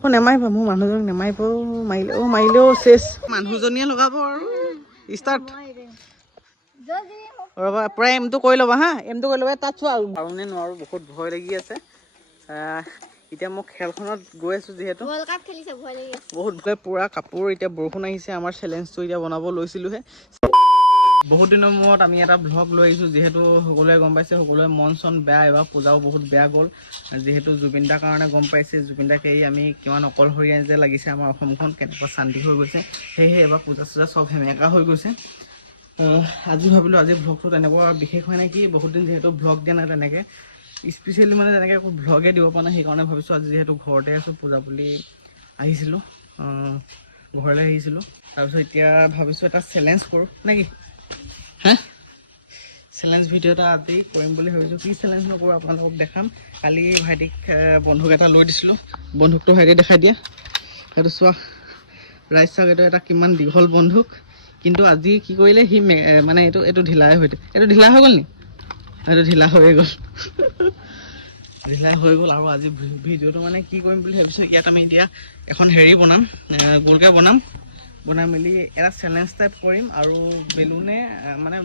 নেমাৰিব মোৰ মানুহজনক নেমাৰিব মাৰিলে মাৰিলেও চেচ মানুহজনীয়ে লগাব আৰু ষ্টাৰ্ট ৰ'বা প্ৰায় এমটো কৰি ল'বা হা এমটো কৰি ল'বা তাত চোৱা পাৰোঁনে নোৱাৰোঁ বহুত ভয় লাগি আছে এতিয়া মই খেলখনত গৈ আছোঁ যিহেতু বহুত ভয় পুৰা কাপোৰ এতিয়া বৰষুণ আহিছে আমাৰ চেলেঞ্জটো এতিয়া বনাব লৈছিলোঁহে বহুত দিনৰ মূৰত আমি এটা ভ্লগ লৈ আহিছোঁ যিহেতু সকলোৱে গম পাইছে সকলোৱে মন চন বেয়া এইবাৰ পূজাও বহুত বেয়া গ'ল যিহেতু জুবিন দাৰ কাৰণে গম পাইছে জুবিন দাক এৰি আমি কিমান অকলশৰীয়া যে লাগিছে আমাৰ অসমখন কেনেকুৱা শান্তি হৈ গৈছে সেয়েহে এইবাৰ পূজা চূজা চব সেমেকা হৈ গৈছে আজি ভাবিলোঁ আজি ভ্লগটো তেনেকুৱা বিশেষ হয় নেকি বহুত দিন যিহেতু ভ্লগ দিয়া নাই তেনেকৈ স্পেচিয়েলি মানে তেনেকৈ একো ভ্লগে দিব পৰা নাই সেইকাৰণে ভাবিছোঁ আজি যিহেতু ঘৰতে আছোঁ পূজা বুলি আহিছিলোঁ ঘৰলৈ আহিছিলোঁ তাৰপিছত এতিয়া ভাবিছোঁ এটা চেলেঞ্জ কৰোঁ নে কি হা চেলেঞ্জ ভিডিঅ' এটা আজি কৰিম বুলি ভাবিছোঁ কি চেলেঞ্জ নকৰোঁ আপোনালোকক দেখাম কালি ভাইটিক বন্ধুক এটা লৈ দিছিলোঁ বন্ধুকটো ভাইটি দেখাই দিয়া সেইটো চোৱা ৰাইজ চাওক এইটো এটা কিমান দীঘল বন্ধুক কিন্তু আজি কি কৰিলে সি মানে এইটো ঢিলাই হৈ এইটো ঢিলা হৈ গ'ল নি এইটো ঢিলা হৈ গ'ল ঢিলা হৈ গ'ল আৰু আজি ভিডিঅ'টো মানে কি কৰিম বুলি ভাবিছোঁ ইয়াত আমি এতিয়া এখন হেৰি বনাম গোলকৈ বনাই মেলি এটা চেলেঞ্জ টাইপ কৰিম আৰু বেলুনে মানে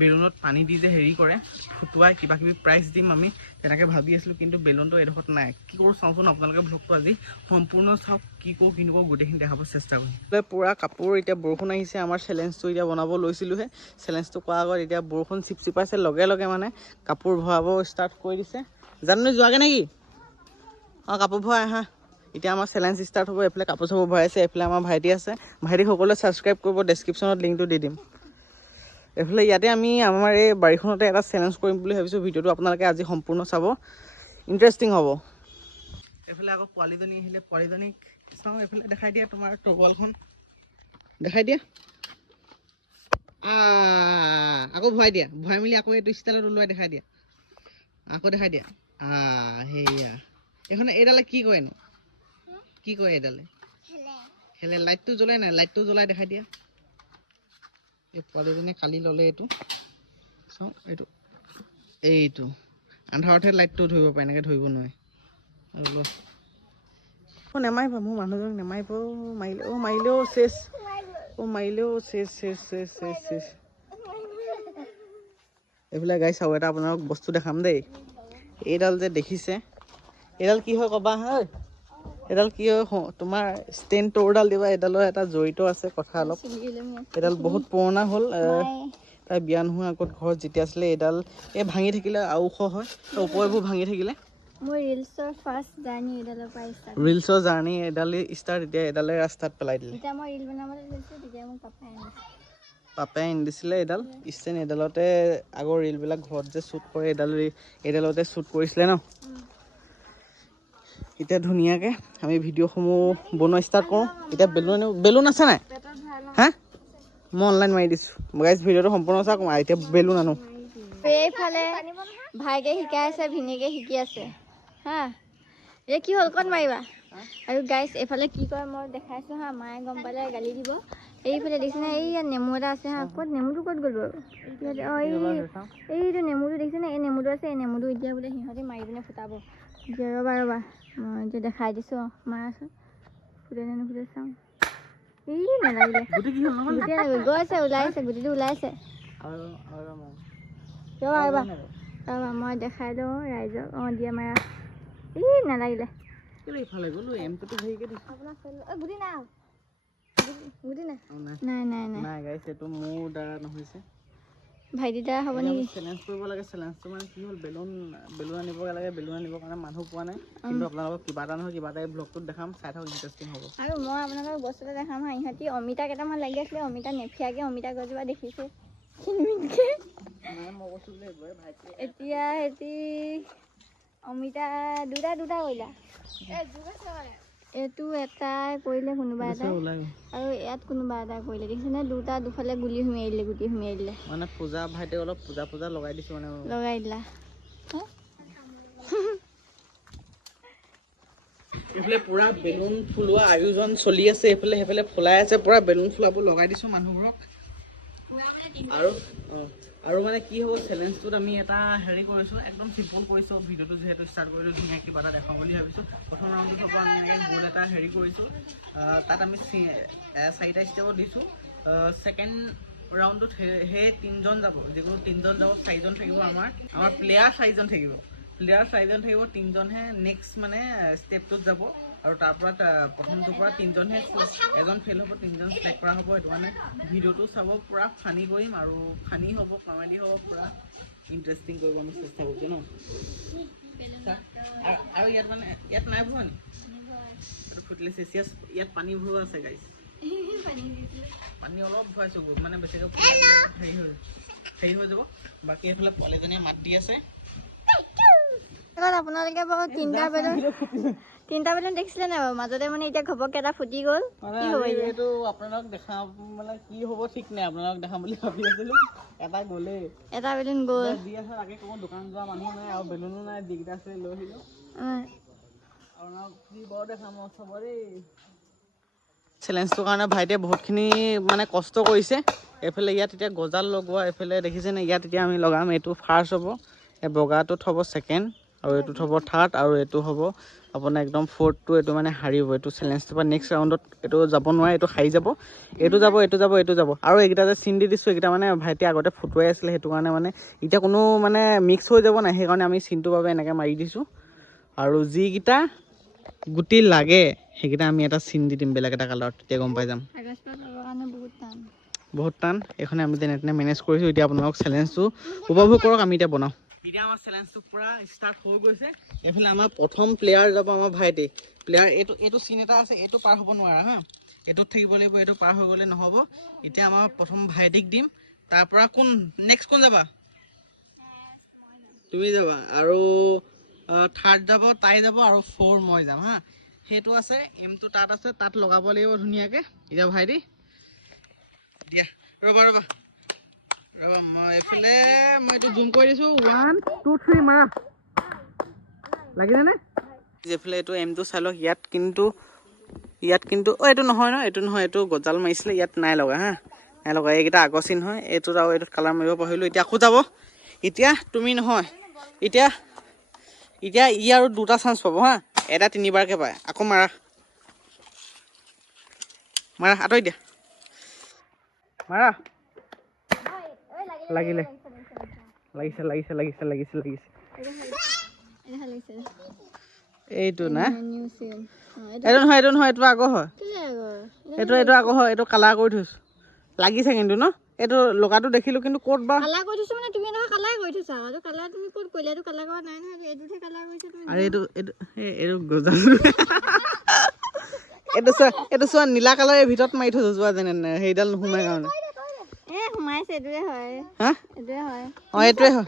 বেলুনত পানী দি যে হেৰি কৰে ফুটুৱাই কিবা কিবি প্ৰাইজ দিম আমি তেনেকৈ ভাবি আছিলোঁ কিন্তু বেলুনটো এডোখৰত নাই কি কৰোঁ চাওঁচোন আপোনালোকে ভ্লগটো আজি সম্পূৰ্ণ চাওক কি কৰোঁ কি নকৰোঁ গোটেইখিনি দেখাব চেষ্টা কৰিম পুৰা কাপোৰ এতিয়া বৰষুণ আহিছে আমাৰ চেলেঞ্জটো এতিয়া বনাব লৈছিলোঁহে চেলেঞ্জটো কৰাৰ আগত এতিয়া বৰষুণ চিপচিপাইছে লগে লগে মানে কাপোৰ ভৰাব ষ্টাৰ্ট কৰি দিছে জানো যোৱাগৈ নেকি অঁ কাপোৰ ভৰাই আহা এতিয়া আমাৰ চেলেঞ্জ ষ্টাৰ্ট হ'ব এইফালে কাপোৰ চাপোৰ ভৰাইছে এইফালে আমাৰ ভাইটি আছে ভাইটিক সকলোৱে ছাবস্ক্ৰাইব কৰিব ডেছক্ৰিপশ্যনত লিংকটো দি দিম এইফালে ইয়াতে আমি আমাৰ এই বাৰীখনতে এটা চেলেঞ্জ কৰিম বুলি ভাবিছোঁ ভিডিঅ'টো আপোনালোকে আজি সম্পূৰ্ণ চাব ইণ্টাৰেষ্টিং হ'ব এইফালে আকৌ পোৱালীজনী আহিলে পোৱালীজনীক চাওঁ এইফালে দেখাই দিয়া তোমাৰ টগলখন দেখাই দিয়া আকৌ ভৰাই দিয়া ভৰাই মেলি আকৌ এইটো ষ্টাইলত ওলোৱাই দেখাই দিয়া আকৌ দেখাই দিয়া সেয়া এইখনে এইডালে কি কৰেনো কি কয় এইডালে খেলে লাইটটো জ্বলাই নাই লাইটটো জ্বলাই দেখাই দিয়া এই পোৱালীজনীয়ে কালি ল'লে এইটো চাওঁ এইটো আন্ধাৰতহে লাইটটো ধৰিব পাৰে এনেকৈ ধৰিব নোৱাৰে নেমাৰিবা মোৰ মানুহজনক নেমাৰিব মাৰিলেও চেচ মাৰিলেও চেচ এইফালে গাইছ আৰু এটা আপোনালোক বস্তু দেখাম দেই এইডাল যে দেখিছে এইডাল কি হয় ক'বা হয় এইডাল কি হয় তোমাৰ ষ্টেণ্ড টৰডাল দিবা এইডালৰ এটা জড়িত আছে কথা অলপ এইডাল বহুত পুৰণা হ'ল তাই বিয়া নোহোৱাৰ আগত ঘৰত যেতিয়া আছিলে এইডাল ভাঙি থাকিলে আৰু ওখ হয় ওপৰবোৰ ভাঙি থাকিলে ৰিলছৰ জাৰ্ণি এডালে ষ্টাৰ্ট এতিয়া এডালে ৰাস্তাত পেলাই দিলে পাপাই আনি দিছিলে এইডাল ষ্টেণ্ড এইডালতে আগৰ ৰিলবিলাক ঘৰত যে শ্বুট কৰে এইডালতে শ্বুট কৰিছিলে ন এতিয়া ধুনীয়াকৈ আমি ভিডিঅ'সমূহ বনোৱা ষ্টাৰ্ট কৰোঁ এতিয়া বেলুন আছে নাই হা মই অনলাইন মাৰি দিছোঁ গাইজ ভিডিঅ'টো সম্পূৰ্ণ চাওক এতিয়া বেলুন আনো এইফালে ভাইকে শিকাই আছে ভিনিকে শিকি আছে হা এই কি হ'ল ক'ত মাৰিবা আৰু গাইজ এইফালে কি কৰে মই দেখাইছোঁ হা মায়ে গম পালে গালি দিব এইফালে দেখিছেনে এই নেমু এটা আছে হা ক'ত নেমুটো ক'ত গ'ল বাৰু এইটো নেমুটো দেখিছেনে এই নেমুটো আছে এই নেমুটো এতিয়া বোলে সিহঁতে মাৰি পিনে ফুটাব ৰ'বা মই এতিয়া দেখাই দিছোঁ মাৰাচোন ফুটে নে নুফুটে চাওঁ নালাগিলে গৈছে ওলাইছে গুটিটো ওলাইছে ৰ'বা মই দেখাই দিওঁ ৰাইজক দিয়া মাৰা নালাগিলে ভাইটি দ্বাৰা হ'ব নেকি চেলেঞ্জ কৰিব লাগে চেলেঞ্জটো মানে কি হ'ল বেলুন আনিব লাগে বেলুন আনিবৰ কাৰণে মানুহ পোৱা নাই কিন্তু আপোনালোকক কিবা এটা নহয় কিবা এটা ব্লগটোত দেখাম চাই থাকক ইণ্টাৰেষ্টিং হ'ব আৰু মই আপোনালোকক বস্তু এটা দেখাম হা ইহঁতি অমিতা কেইটামান লাগি আছিলে অমিতা নেফিয়াকৈ অমিতা গছজোপা দেখিছে এতিয়া সিহঁতি অমিতা দুটা কৰিলা এইটো এটাই কৰিলে কোনোবা এটা আৰু ইয়াত কোনোবা এটা কৰিলে দেখিছেনে দুফালে গুটি সুমিয়াই দিলে মানে পূজা ভাইটি অলপ পূজা লগাই দিছোঁ মানে লগাই দিলা এইফালে পুৰা বেলুন ফুলোৱা আয়োজন চলি আছে সেইফালে ফুলাই আছে পুৰা বেলুন ফুলাবোৰ লগাই দিছোঁ মানুহবোৰক আৰু আৰু মানে কি হ'ব চেলেঞ্জটোত আমি এটা হেৰি কৰিছোঁ, একদম চিম্পল কৰিছোঁ। ভিডিঅ'টো যিহেতু ষ্টাৰ্ট কৰিলোঁ ধুনীয়া কিবা এটা দেখাওঁ বুলি ভাবিছোঁ। প্ৰথম ৰাউণ্ডটোত হ'ব আমি এনেকৈ গ'ল এটা হেৰি কৰিছোঁ, তাত আমি 4টা ষ্টেপত দিছোঁ। ছেকেণ্ড ৰাউণ্ডটোত সেই 3জন যাব, যিকোনো 3জন যাব, 4জন থাকিব আমাৰ প্লেয়াৰ 4জন থাকিব। প্লেয়াৰ 4জন থাকিব, 3জনহে নেক্সট মানে ষ্টেপটোত যাব। আৰু তাৰ পৰা প্ৰথমটোৰ পৰা 3জনহে, এজন ফেইল হ'ব, 3জন চিলেক্ট কৰা হ'ব। সেইটো মানে ভিডিঅ'টো চাব, পূৰা ফানি কৰিম আৰু ফানি হ'ব, কমেডি হ'ব, পূৰা ইণ্টাৰেষ্টিং কৰিব আমি চেষ্টা কৰিছোঁ ন। আৰু ইয়াত মানে ইয়াত নাই ভৰোৱা নি? এইটো ফুটিলে চেচিয়াছ, ইয়াত পানী ভৰোৱা আছে গাইছ। পানী অলপ ভৰাইছোঁ, মানে বেছিকৈ হেৰি হৈ যাব। বাকী এইফালে পোৱালীজনীয়ে মাত দি আছে। আপোনালোকে বাৰু 3টা বেলুন দেখিছিলে নাই বাৰু? মাজতে মানে এতিয়া ঘপককে এটা ফুটি গ'ল। কি হ'ব এইটো আপোনালোক দেখাম, মানে কি হ'ব ঠিক নাই। আপোনালোক দেখাম বুলি ভাবি আছিলোঁ, এটা বেলুন গ'ল। দি আছে তাকে ক'ব, দোকান যোৱা মানুহ নাই আৰু বেলুনো নাই, দিগদাৰ আছে লৈ আহিলোঁ। আপোনালোক কি বাৰু দেখাম চাব দেই। চেলেঞ্জটোৰ কাৰণে ভাইটিয়ে বহুতখিনি মানে কষ্ট কৰিছে। এইফালে ইয়াত এতিয়া গজাল লগোৱা, এইফালে দেখিছেনে, ইয়াত এতিয়া আমি লগাম। এইটো ফাৰ্ষ্ট হ'ব, এই বগাটোত হ'ব ছেকেণ্ড, আৰু এইটোত হ'ব থাৰ্ড, আৰু এইটো হ'ব আপোনাৰ একদম ফ'ৰ্থটো। এইটো মানে হাৰিব। এইটো চেলেঞ্জটোৰ পৰা নেক্সট ৰাউণ্ডত এইটো যাব নোৱাৰে, এইটো হাৰি যাব। এইটো যাব, এইটো যাব, এইটো যাব। আৰু এইকেইটা যে চিন দি দিছোঁ, এইকেইটা মানে ভাইটিয়ে আগতে ফুটুৱাই আছিলে, সেইটো কাৰণে মানে এতিয়া কোনো মানে মিক্স হৈ যাব নাই, সেইকাৰণে আমি চিনটোৰ বাবে এনেকৈ মাৰি দিছোঁ। আৰু যিকেইটা গুটি লাগে সেইকেইটা আমি এটা চিন দি দিম, বেলেগ এটা কালাৰত, তেতিয়া গম পাই যাম। বহুত টান। এইখনে আমি যেনে তেনে মেনেজ কৰিছোঁ। এতিয়া আপোনালোক চেলেঞ্জটো উপভোগ কৰক, আমি এতিয়া বনাওঁ। এতিয়া আমাৰ চেলেঞ্জটো পূৰা ষ্টাৰ্ট হৈ গৈছে। এইফালে আমাৰ প্ৰথম প্লেয়াৰ যাব আমাৰ ভাইটি। প্লেয়াৰ এইটো চিন এটা আছে, এইটো পাৰ হ'ব নোৱাৰা হা, এইটোত থাকিব লাগিব, এইটো পাৰ হৈ গ'লে নহ'ব। এতিয়া আমাৰ প্ৰথম ভাইটিক দিম, তাৰ পৰা নেক্সট কোন যাবা? তুমি যাবা, আৰু থাৰ্ড যাব তাই যাব, আৰু 4 মই যাম হা। সেইটো আছে, এমটো তাত আছে, তাত লগাব লাগিব ধুনীয়াকৈ। এতিয়া ভাইটি দিয়া, ৰ'বা মই এইফালে এইটো জুম কৰি দিছোঁ। 1 2 3 মাৰা। লাগিলেনে? এইফালে এইটো এমটো চাই লওক। ইয়াত কিন্তু এইটো নহয় ন, এইটো নহয়, এইটো গজাল মাৰিছিলে, ইয়াত নাই লগা হা, নাই লগা। এইকেইটা আগৰ চিন হয়। এইটোত আৰু এইটোত কালাৰ মাৰিব পাহৰিলোঁ। এতিয়া আকৌ যাব। এতিয়া তুমি নহয়, এতিয়া ই আৰু 2টা চান্স পাব হা, এটা 3বাৰকৈ পায়। আকৌ মাৰা, আঁতৰি দিয়া, মাৰা। লাগিছে। এইটো না, এইটো নহয়, এইটো আগৰ হয়। এইটো আগৰ হয়, এইটো কালাৰ কৰি থৈছোঁ। লাগিছে কিন্তু ন, এইটো লগাটো দেখিলোঁ, কিন্তু ক'ত বা কালাৰ কৰি থৈছোঁ। মানে তুমি নহয় কালাৰ কৰি থৈছা, এইটো কালাৰ তুমি ক'ত কৰিলা? এইটো কালাৰ কৰা নাই নহয়, এইটোহে কালাৰ কৰিছা তুমি। আৰু এইটো গজাল এইটো চোৱা, নীলা কালাৰৰ ভিতৰত মাৰি থৈছোঁ, যোৱা যেনে সেইডাল নোসোমাই কাৰণে। সোমাইছে, এইটোৱে হয়। হা, এইটোৱে হয়। এইটোৱে হয়।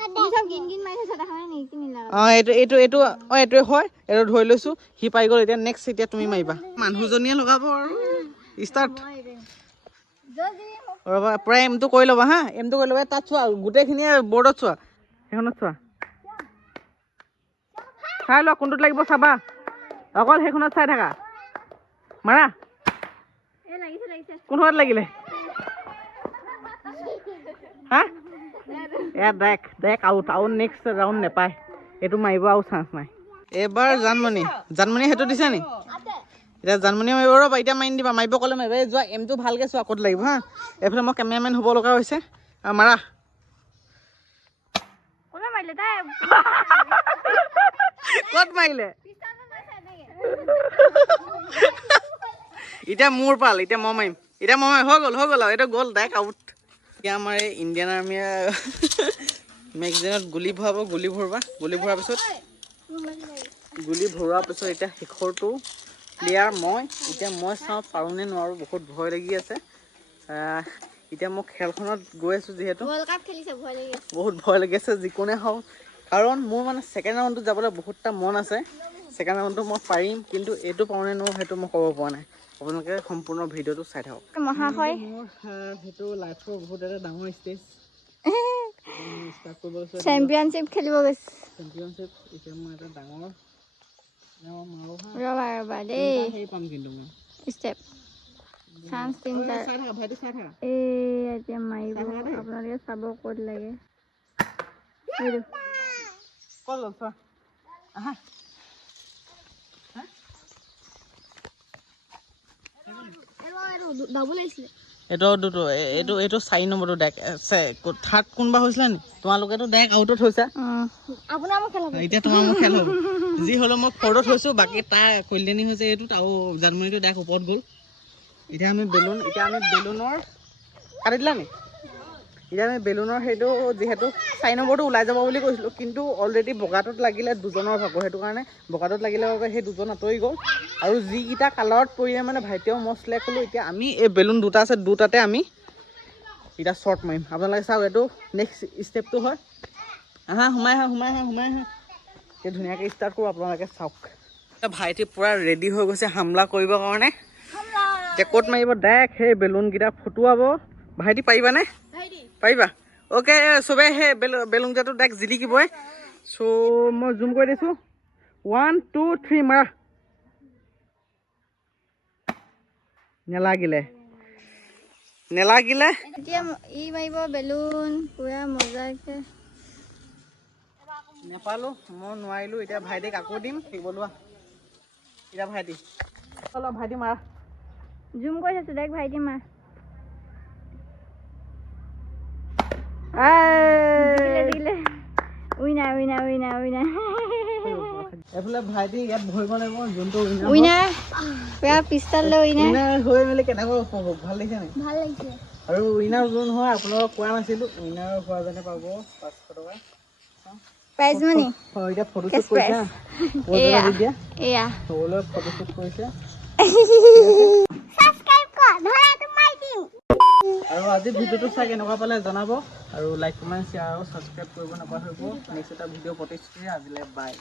এইটোৱে হয়। এইটো ধৰি লৈছোঁ, সি পাই গ'ল। এতিয়া নেক্সট, এতিয়া তুমি মাৰিবা। মানুহজনীয়ে লগাব আৰু ষ্টাৰ্ট। ৰ'বা, পূৰা এমটো কৰি ল'বা হা, এমটো কৰি ল'বা। তাত চোৱা, গোটেইখিনিয়ে বৰ্ডত চোৱা, সেইখনত চোৱা, চাই লোৱা কোনটোত লাগিব, চাবা। অকল সেইখনত চাই থাকা, মাৰা। কোনখনত লাগিলে? হা, এয়া দেখ আউট। নেক্সট ৰাউণ্ড নেপায়, এইটো মাৰিব আৰু চান্স নাই। এইবাৰ জানমণি সেইটো দিছে নি? এতিয়া জানমণি মাৰিব। ৰ'বা, এতিয়া মাৰি দিবা, মাৰিব ক'লে মাৰিবা। এই যোৱা, এমটো ভালকৈ চোৱা ক'ত লাগিব হা। এইফালে মই কেমেৰামেন হ'ব লগা হৈছে। আৰু মাৰা। ক'ত মাৰিলে? এতিয়া মোৰ পাল, এতিয়া মই মাৰিম। হৈ গ'ল আৰু এইটো গ'ল, ডাইৰেক্ট আউট। এতিয়া আমাৰ এই ইণ্ডিয়ান আৰ্মিয়ে মেগজিনত গুলি ভৰাব, গুলি ভৰোৱাৰ পিছত এতিয়া শেষৰটো প্লেয়াৰ মই। এতিয়া মই চাওঁ পাৰোঁনে নোৱাৰোঁ, বহুত ভয় লাগি আছে। এতিয়া মই খেলখনত গৈ আছোঁ, যিহেতু বহুত ভয় লাগি আছে, যিকোনে হওক। কাৰণ মোৰ মানে ছেকেণ্ড ৰাউণ্ডটোত যাবলৈ বহুতটা মন আছে। ছেকেণ্ড ৰাউণ্ডটো মই পাৰিম, কিন্তু এইটো পাৰোঁনে নোৱাৰোঁ সেইটো মই ক'ব পৰা নাই। আপোনালোকে সম্পূৰ্ণ ভিডিঅ'টো চাই থাকক। মহাশয়, মোৰ সেইটো লাইফৰ বহুত এটা ডাঙৰ ষ্টেজ। চেম্পিয়নশ্বিপ খেলিব গৈছে। এতিয়া মই এটা ডাঙৰ ৰবা দেই, সেই পাম কিন্তু মই ষ্টেপ চান্স তিনিটা চাই থাকা ভাইটি চাই থাকা এতিয়া মাৰিব আপোনালোকে চাব ক'ত লাগে ক'ত গ'ল চোৱা আহা এইটো 4 নম্বৰটো ডেক থাৰ্ড কোনোবা হৈছিলে নি তোমালোকেতো ডেক আউটত হৈছা এতিয়া তোমাৰ মোৰ খেল হ'ব যি হ'লেও মই ফ'ৰ্ডত হৈছোঁ বাকী তাৰ কল্যাণী হৈছে এইটোত আৰু জাৰ্মানীটো ডেক ওপৰত গ'ল এতিয়া আমি বেলুনৰ কাটি দিলা নি এতিয়া আমি বেলুনৰ সেইটো যিহেতু 4 নম্বৰটো ওলাই যাব বুলি কৈছিলোঁ কিন্তু অলৰেডি বগাটোত লাগিলে দুজনৰ ভাগৰ সেইটো কাৰণে বগাটোত লাগিলে বাবে সেই দুজন আঁতৰি গ'ল আৰু যিকেইটা কালাৰত পৰিলে মানে ভাইটিয়েও মই চিলেক্ট হ'লোঁ এতিয়া আমি এই বেলুন দুটা আছে দুটাতে আমি এতিয়া শ্বৰ্ট মাৰিম আপোনালোকে চাওক এইটো নেক্সট ষ্টেপটো হয় সোমাই আহা এতিয়া ধুনীয়াকৈ ষ্টাৰ্ট কৰোঁ আপোনালোকে চাওক ভাইটি পূৰা ৰেডি হৈ গৈছে হামলা কৰিবৰ কাৰণে এতিয়া ক'ত মাৰিব ডাইৰেক্ট সেই বেলুনকেইটা ফুটুৱাব ভাইটি পাৰিবানে পাৰিবা অ'কে চবে সেই বেলুনকেইটাটো ডাইৰেক্ট জিলিকিবই চ' মই জুম কৰি দিছোঁ 1 2 3 মাৰা নেলাগিলে এতিয়া ই মাৰিব বেলুন পুৰা মজাকে নেপালোঁ মই নোৱাৰিলোঁ এতিয়া ভাইটিক আকৌ দিম শিকিবলোৱা এতিয়া ভাইটি অলপ ভাইটি মাৰা জুম কৰি থৈছোঁ ডাইৰেক্ট ভাইটি মাৰ এইফালে ভাইটি ইয়াত ভৰিব লাগিব যোনটো উইনাৰ পুৰা পিষ্টল লৈ উইনাৰ হৈ মেলি কেনেকুৱা উপভোগ ভাল লাগিছে নি ভাল লাগিছে আৰু উইনাৰ যোন হয় আপোনালোকক কোৱা নাছিলোঁ উইনাৰ হোৱাজনে পাব 500 টকা প্ৰাইজ মানি এতিয়া ফটোশ্বুট কৰিছে এয়া সকলোৱে ফটোশ্বুট কৰিছে আৰু আজি ভিডিঅ'টো চাই কেনেকুৱা পালে জনাব আৰু লাইক কমেণ্ট শ্বেয়াৰ আৰু ছাবস্ক্ৰাইব কৰিব নাপাহৰিব নেক্সট এটা ভিডিঅ' প্ৰতিশ্ৰুতি আজিলৈ বাই